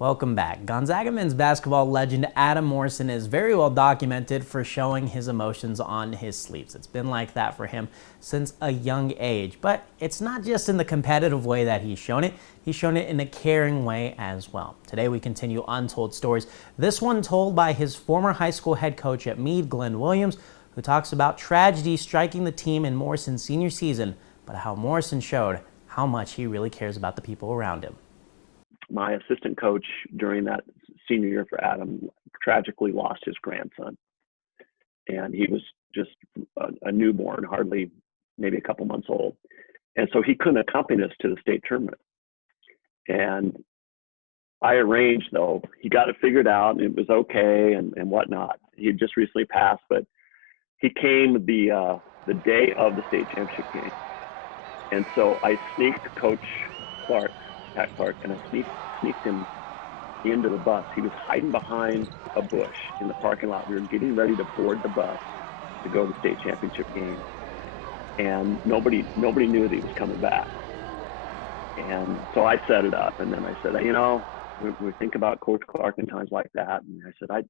Welcome back. Gonzaga men's basketball legend Adam Morrison is very well documented for showing his emotions on his sleeves. It's been like that for him since a young age. But it's not just in the competitive way that he's shown it in a caring way as well. Today we continue Untold Stories, this one told by his former high school head coach at Mead, Glenn Williams, who talks about tragedy striking the team in Morrison's senior season, but how Morrison showed how much he really cares about the people around him. My assistant coach during that senior year for Adam tragically lost his grandson. And he was just a newborn, hardly maybe a couple months old. And so he couldn't accompany us to the state tournament. And I arranged, though, he got it figured out and it was okay and whatnot. He had just recently passed, but he came the day of the state championship game. And so I sneaked Coach Pat Clark, and I sneaked him into the bus. He was hiding behind a bush in the parking lot. We were getting ready to board the bus to go to the state championship game. And nobody knew that he was coming back. And so I set it up, and then I said, we think about Coach Clark in times like that. And I said,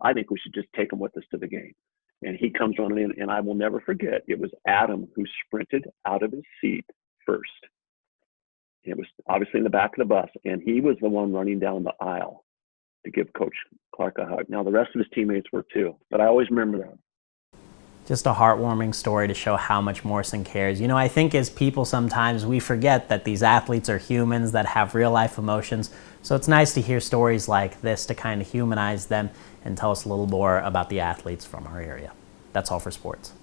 I think we should just take him with us to the game. And he comes running in, and I will never forget, it was Adam who sprinted out of his seat first. It was obviously in the back of the bus, and he was the one running down the aisle to give Coach Clark a hug. Now, the rest of his teammates were too, but I always remember that. Just a heartwarming story to show how much Morrison cares. I think as people sometimes we forget that these athletes are humans that have real life emotions. So it's nice to hear stories like this to kind of humanize them and tell us a little more about the athletes from our area. That's all for sports.